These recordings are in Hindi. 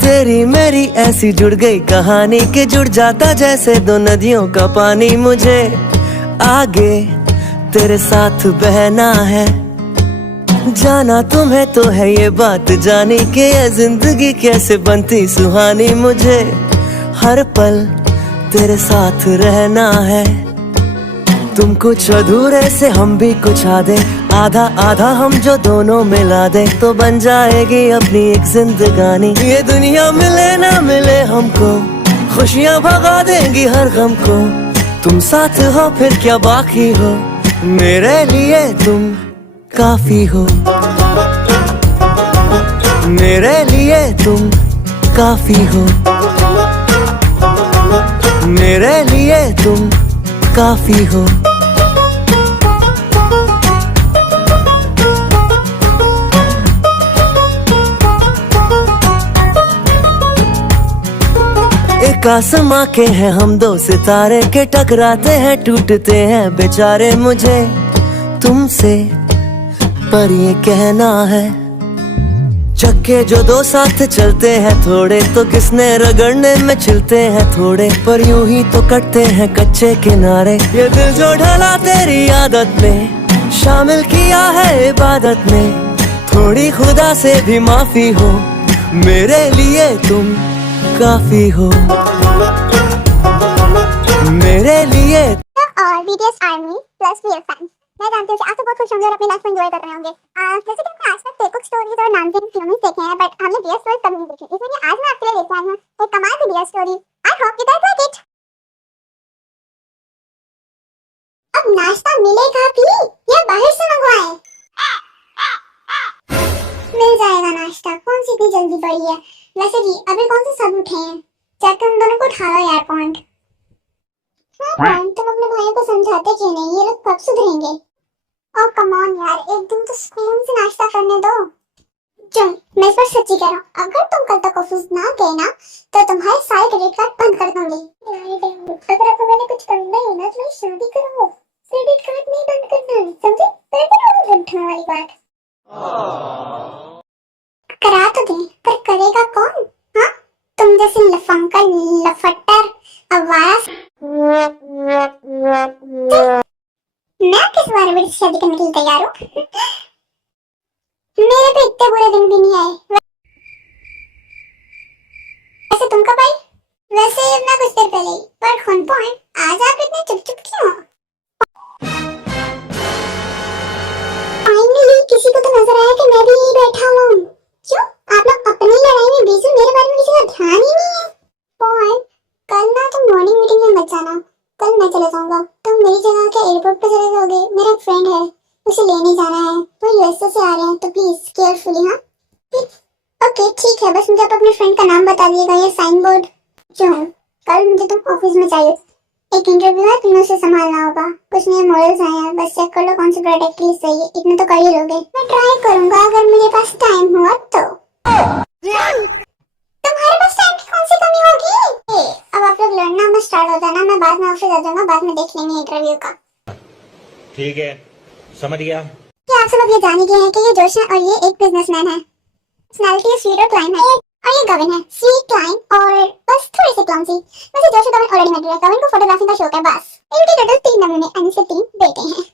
तेरी मेरी ऐसी जुड़ गई कहानी कि जुड़ जाता जैसे दो नदियों का पानी। मुझे आगे तेरे साथ बहना है, जाना तुम्हें तो है ये बात जानी कि ये जिंदगी कैसे बनती सुहानी। मुझे हर पल तेरे साथ रहना है, तुम कुछ अधूरे से हम भी कुछ आधे, आधा आधा हम जो दोनों मिला दे तो बन जाएगी अपनी एक जिंदगानी। ये दुनिया मिले ना मिले हमको, खुशियाँ भगा देंगी हर गम को। तुम साथ हो फिर क्या बाकी हो, मेरे लिए तुम काफी हो, मेरे लिए तुम काफी हो, मेरे लिए तुम काफी हो। एक आसमां के हैं हम दो सितारे के, टकराते हैं टूटते हैं बेचारे। मुझे तुमसे पर ये कहना है, चक्के जो दो साथ चलते हैं थोड़े तो किसने रगड़ने में छिलते हैं थोड़े, पर यूं ही तो कटते हैं कच्चे किनारे। ये दिल जो ढला तेरी आदत में, शामिल किया है इबादत में, थोड़ी खुदा से भी माफी हो, मेरे लिए तुम काफी हो, मेरे लिए। और BTS army plus VF fans, मैं जानती हूँ कि आप तो बहुत खुश होंगे और अपनी लाइफ में एंजॉय कर रहे होंगे। जैसे कि हमने आज तक टेकअप स्टोरीज और नामचीन फिल्में देखे हैं, बट हमने BTS स्टोरी कभी नहीं देखी। इसलिए आज मैं आपके लिए लेकर आई हूँ एक कमाल की BTS story. I hope you guys like it. अब नाश्ता मिलेगा भी या बाहर से मंगवाएं? मिल जाएगा नाश्ता, कौन सी इतनी जल्दी पड़ी है। वैसे भी अभी कौन से सब उठे हैं, चेक कर उन दोनों को उठा लो यार। पॉइंट तुम अपने भाइयों को समझाते क्यों नहीं, ये लोग कब सुधरेंगे। ओह कम ऑन यार, एक दिन तो सुकून से नाश्ता करने दो। चल मैं इस बार सच्ची कह रहा हूँ, अगर तुम कल तक ऑफिस ना गए ना तो तुम्हारे सारे क्रेडिट कार्ड बंद कर दूंगी। अगर आपको मैंने कुछ करना है ना तो मैं शादी करूंगा, क्रेडिट कार्ड नहीं बंद करना, समझे। उठाने वाली बात करा तो दे, पर करेगा कौन? हाँ तुम जैसे लफंगा लफटर आवारा। मैं किस बारे में शादी करने के लिए तैयार हूँ। मेरे पे इतने बुरे दिन भी नहीं आए। वैसे तुम कब आई? वैसे मैं कुछ देर पहले ही, पर कौन पॉइंट आज आप इतने चुप चुप क्यों? फाइनली किसी को तो नजर आया कि मैं भी यहीं बैठा हूँ। क्यों आप लोग अपनी लड़ाई में बिजी, मेरे बारे में किसी का ध्यान ही नहीं है। पॉइंट कल ना तुम मॉर्निंग मीटिंग में मत जाना, कल मैं चले जाऊंगा। तुम मेरी जगह के एयरपोर्ट पे चले जाओगे। मेरा एक फ्रेंड है, उसे लेने जाना है, वो यूएसए से आ रहे हैं, तो प्लीज केयरफुली। हाँ ओके ठीक है, बस मुझे आप अपने फ्रेंड का नाम बता दिएगा, ये साइन बोर्ड जो है। कल मुझे तुम ऑफिस में चाहिए, एक इंटरव्यू है, तुम्हें उसे संभालना होगा। कुछ नए मॉडल्स आए हैं, बस चेक कर लो कौन से प्रोडक्ट के लिए सही है, इतने तो कर ही लोगे। मैं ट्राई करूंगा अगर मेरे पास टाइम हुआ तो। तुम्हारे पास टाइम की कौन सी कमी होगी? अब आप लोग लड़ना मत स्टार्ट हो जाना, मैं बाद में ऑफिस आ जाऊंगा, बाद में देख लेंगे इंटरव्यू का। ठीक है समझ गया। क्या आप सब अब ये जान ही गए हैं कि ये जोश है और ये एक बिजनेसमैन है। पर्सनालिटी स्वीट और क्लाइन है, और ये गविन है, स्वीट क्लाइन और बस थोड़ी सी क्लाउंसी। वैसे जोश और गविन ऑलरेडी मैरिड है, गविन को फोटोग्राफी का शौक है बस। इनके टोटल 3 नमूने यानी से 3 बेटे हैं।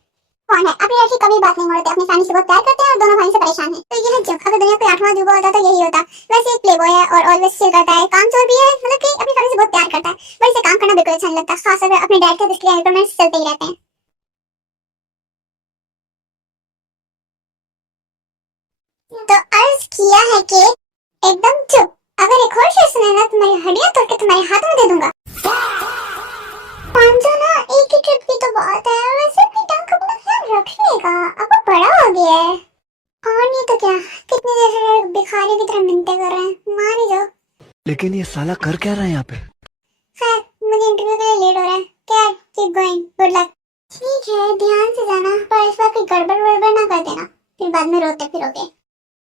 कौन है अपनी लड़की कभी बात नहीं मोड़ते, अपनी फैमिली से बहुत प्यार करते हैं और दोनों भाई से परेशान हैं। तो ये है जो अगर दुनिया कोई 8वां अजूबा होता तो यही होता। वैसे एक प्लेबॉय है और ऑलवेज चिल करता है, कामचोर भी है, मतलब कि अपनी फैमिली से बहुत प्यार करता है, पर इसे काम करना बिल्कुल अच्छा नहीं लगता, खास अगर अपने डैड के डिस्प्ले रिक्वायरमेंट्स चलते ही रहते हैं। तो अर्ज किया है कि एकदम चुप, अगर एक और शेर सुने ना तुम्हारी हड्डियां तोड़ के तुम्हारे हाथ में दे दूंगा। 500 ना एक ही ट्रिप की तो बात है, वैसे भी टांग का अपना ख्याल रखिएगा, अब वो बड़ा हो गया है। और नहीं तो क्या, कितनी देर से भिखारी की तरह मिन्नतें कर रहे हैं, मान ही जाओ। लेकिन ये साला कर क्या रहा है यहाँ पे? खैर मुझे इंटरव्यू के लिए लेट हो रहा है, क्या कीप गोइंग, गुड लक। ठीक है ध्यान से जाना, पर इस बार कोई गड़बड़ वड़बड़ ना कर देना, फिर बाद में रोते फिरोगे।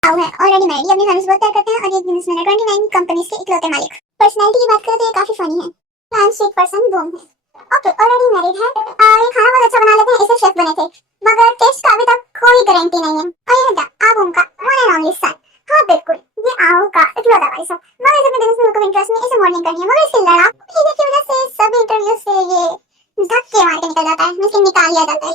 आओ है ऑलरेडी मैरिड, अपनी फैमिली से बहुत प्यार करते हैं और ये बिजनेसमैन है, 29 कंपनीज के इकलौते मालिक। पर्सनालिटी की बात करें तो ये काफी फनी है, स्वीट पर्सन, बूम है, ओके ऑलरेडी मैरिड है। ये खाना बहुत अच्छा बना लेते हैं, इसे शेफ बने थे, मगर टेस्ट का अभी तक कोई गारंटी नहीं है। और ये था आप उनका वन एंड ओनली सन। हाँ बिल्कुल, ये आओ का इकलौता वारिस है। मगर इसे अपने बिजनेस में कोई इंटरेस्ट नहीं, इसे मॉडलिंग करनी है, मगर इसकी लड़ाई की वजह से सब इंटरव्यू से ये धक्के मार के निकल जाता है, मुझे निकाल दिया जाता है।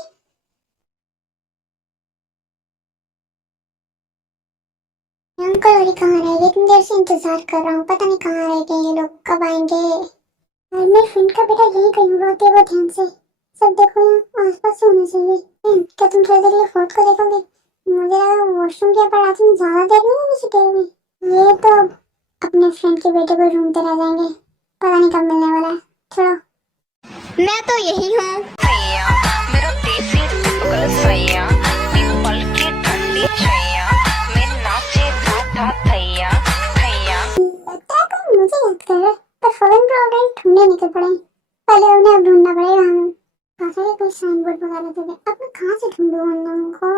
अंकल अभी कहाँ रह गए? इतनी देर से इंतजार कर रहा हूँ, पता नहीं कहाँ रह गए ये लोग, कब आएंगे? और मेरे फ्रेंड का बेटा यही कहीं होगा, वो ध्यान से सब देखो, यहाँ आसपास ही होना चाहिए। क्या तुम थोड़ी देर के लिए फोर्ट को देखोगे? मुझे लगा वॉशरूम के ऊपर आते ज्यादा देर नहीं होगी छुट्टी में। ये तो अपने फ्रेंड के बेटे को ढूंढते रह जाएंगे, पता नहीं कब मिलने वाला है। चलो मैं तो यही हूँ। मेरा देसी गल सैया पिंपल की ठंडी छैया मैं नाचे था थैया थैया। लगता है कोई मुझे याद कर रहा है, पर फौरन प्रॉब्लम ढूंढने निकल पड़े। पहले उन्हें अब ढूंढना पड़ेगा हमें। पता है कोई साइन बोर्ड वगैरह दे दे, अब मैं कहाँ से ढूंढूं उन लोगों को?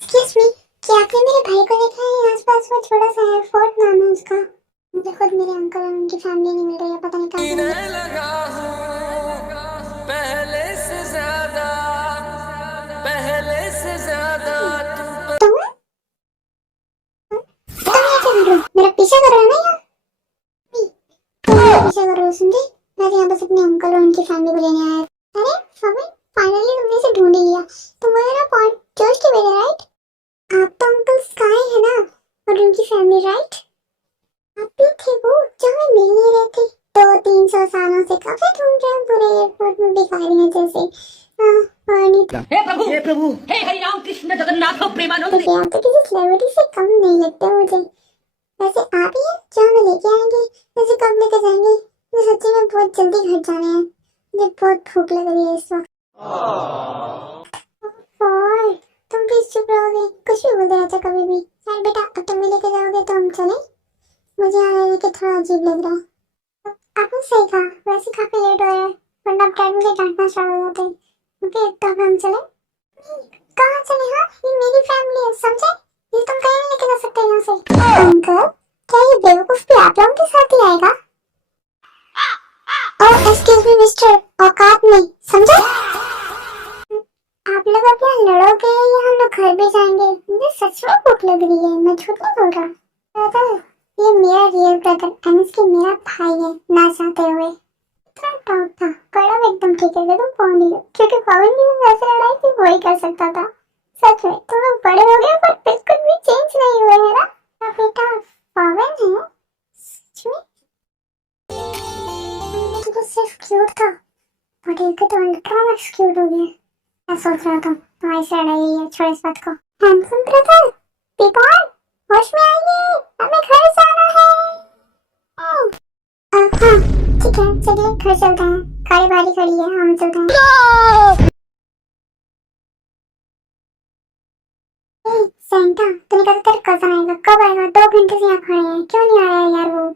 एक्सक्यूज मी, क्या आपने मेरे भाई को देखा है? आसपास वो छोटा सा है, फोर्ट नाम है उसका। मुझे खुद मेरे अंकल और उनकी फैमिली नहीं मिल रही है, पता नहीं कहाँ लगा पहले से ज्यादा तुम मेरा पीछा कर रहे हो ना? तुम मेरा पीछा कर रहे हो, समझे? मैं तो यहाँ बस अपने अंकल और उनकी फैमिली को लेने आया। अरे फाइनली तुमने इसे ढूंढ लिया। तुम वही ना पॉइंट जोश के बेटे, राइट? आप तो अंकल स्काई है ना, और उनकी फैमिली, राइट? आप भी थे वो जो हमें मिल नहीं रहे थे 200-300 सालों से। कब से ढूंढ रहे हैं पूरे एयरपोर्ट में भिखारियों जैसे। हे प्रभु हे हरि राम कृष्ण जगन्नाथ प्रेमानंद। आप तो किसी सेलिब्रिटी से कम नहीं लगते मुझे। वैसे आप ही हैं जो हमें लेके आएंगे? वैसे कब लेके जाएंगे? मुझे सच्ची में बहुत जल्दी घर जाना है, मुझे बहुत भूख लग रही है इस वक्त। और तुम भी चुप रहोगे? कुछ भी बोलते रहते कभी भी। यार बेटा, अब तुम भी लेके जाओगे तो हम चले? मुझे यहाँ रहने के थोड़ा अजीब लग रहा है। आपने सही कहा, वैसे काफी लेट हो रहा है, वरना आप टाइम मुझे डांटना स्टार्ट हो जाते हैं। ओके, तो अब हम चले? कहाँ चले? हाँ, ये मेरी फैमिली है, समझे? ये तुम कहीं नहीं लेके जा सकते यहाँ से। अंकल, क्या ये बेवकूफ भी आप लोगों के साथ ही आएगा? ओह एक्सक्यूज मी मिस्टर, औकात नहीं, समझे? आप लोग अब यहाँ लड़ोगे या हम लोग घर भी जाएंगे? मुझे सच में भूख लग रही है, मैं झूठ नहीं बोल रहा। ब्रदर, ये मेरा रियल ब्रदर एंड मेरा भाई है, ना चाहते हुए। इतना डाउट था, पर अब एकदम ठीक है, तुम फोन ली, क्योंकि पवन भी वैसे लड़ाई थी वही कर सकता था। सच में तुम लोग बड़े हो गए पर बिल्कुल भी चेंज नहीं हुए है ना? अब बेटा पवन है सच में? तो सिर्फ क्यूट था, बट एक तो अल्ट्रा मैक्स क्यूट हो गया। मैं सोच रहा था तुम्हारी से लड़ाई है, छोड़ इस बात को। हैंडसम ब्रदर, पीपॉन, होश में आइए, हमें घर जाना है। हाँ ठीक है, चलिए घर चलते हैं, गाड़ी बारी खड़ी है, हम चलते हैं। सेंटा, तूने कहा था तेरा कजन आएगा, कब आएगा? 2 घंटे से यहाँ खड़े हैं, क्यों नहीं आया यार वो?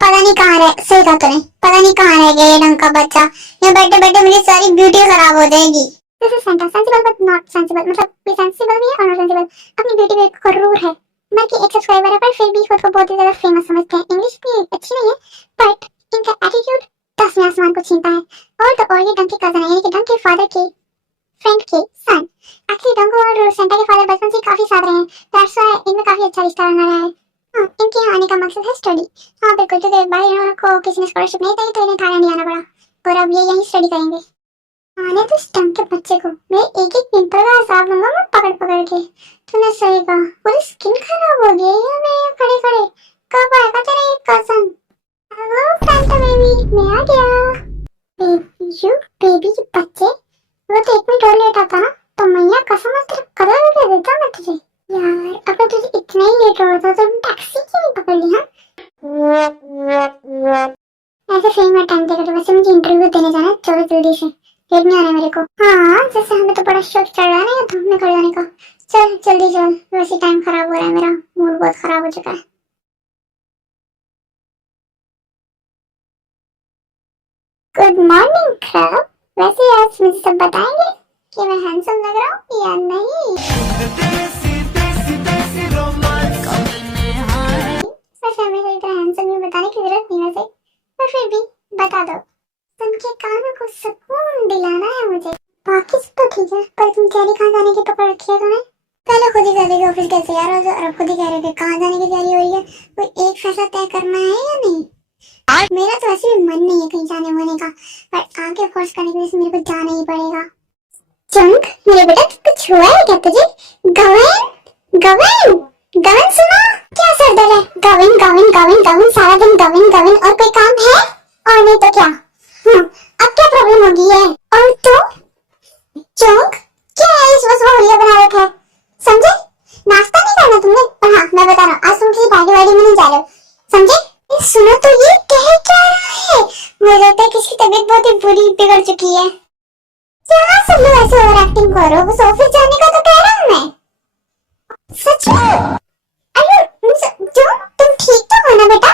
पता नहीं कहाँ रहे, सही कहा तूने, पता नहीं कहाँ रह गया ये ढंग का बच्चा। यहाँ बैठे बैठे मेरी सारी ब्यूटी खराब हो जाएगी। This is Santa, sensible but not sensible, मतलब भी सेंसिबल भी है और नॉट सेंसिबल। अपनी ब्यूटी पे करूर है। मैं कि एक सब्सक्राइबर है पर फिर भी खुद को बहुत ही ज्यादा फेमस समझते हैं। इंग्लिश भी अच्छी नहीं है, बट इनका एटीट्यूड 10 में आसमान को छीनता है। और तो और ये डंक के कजन है, यानी कि डंक के फादर के फ्रेंड के सन। एक्चुअली डंक और सेंटा के फादर बचपन से काफी साथ रहे हैं, दैट्स व्हाई इनमें काफी अच्छा रिश्ता बना रहा है। हाँ, इनके यहाँ आने का मकसद है स्टडी। हाँ बिल्कुल, क्योंकि भाई को किसी ने स्कॉलरशिप नहीं दी तो इन्हें थाईलैंड आना पड़ा, और अब ये यहीं स्टडी करेंगे। आने तो इस डंक के बच्चे को मैं एक एक पिंपल का हिसाब लूंगा, मैं पकड़ पकड़ के। तूने सही कहा, पूरी स्किन खराब हो गई है मैं खड़े खड़े। कब आएगा तेरा ये कजन? हेलो फैंटा बेबी, मैं आ गया। बेबी के बच्चे, वो तो 1 मिनट और लेट आता ना तो मैया कसम तेरा कलर दे देता मैं तुझे। यार अगर तुझे इतना ही लेट हो रहा था तो टैक्सी क्यों नहीं पकड़ ली? ऐसे सही में टाइम देगा। तो वैसे मुझे इंटरव्यू देने जाना है, चलो जल्दी से, लेट नहीं आना मेरे को। हाँ जैसे हमें तो बड़ा शौक चढ़ रहा है ना धूप में खड़े होने का। चल जल्दी चल, वैसे टाइम खराब हो रहा है, मेरा मूड बहुत खराब हो चुका है। गुड मॉर्निंग क्रब, वैसे आज मुझे सब बताएंगे कि मैं हैंडसम लग रहा हूँ या नहीं? वैसे हमें कोई तरह हैंडसम नहीं बताने की जरूरत नहीं वैसे, पर फिर भी बता दो। सुन के कानों को सुकून दिलाना है मुझे। बाकी सब तो ठीक है, पर तुम तैयारी कहाँ जाने की पकड़ रखी है तुमने? पहले खुद ही कर रही ऑफिस कैसे तैयार हो जाओ, और खुद ही कह रहे हो कि कहाँ जाने की तैयारी हो रही है। कोई एक फैसला तय करना है या नहीं? मेरा तो वैसे भी मन नहीं है कहीं जाने वाने का, पर आगे फोर्स करने की वजह से मेरे को जाना ही पड़ेगा। चंक मेरे बेटा कुछ हुआ है क्या तुझे? गवन गवन गवन सुना, क्या सर दर्द है? गवन गवन गवन गवन सारा दिन गवन गवन, और कोई काम है? और नहीं तो क्या? अब क्या प्रॉब्लम होगी है? और तो चंक क्या है इस वक्त होलिया बना रखा है, समझे? नाश्ता नहीं करना तुमने? पर हाँ मैं बता रहा हूँ, आज तुम किसी पार्टी वार्टी में नहीं जा रहे हो, समझे? सुनो तो ये कह क्या रहा है? मुझे लगता है किसी की तबीयत बहुत ही बुरी बिगड़ चुकी है। क्या सब लोग ऐसे ओवर एक्टिंग करो, बस ऑफिस जाने का तो कह रहा हूँ मैं। सच में? अरे जो तुम ठीक तो हो ना बेटा?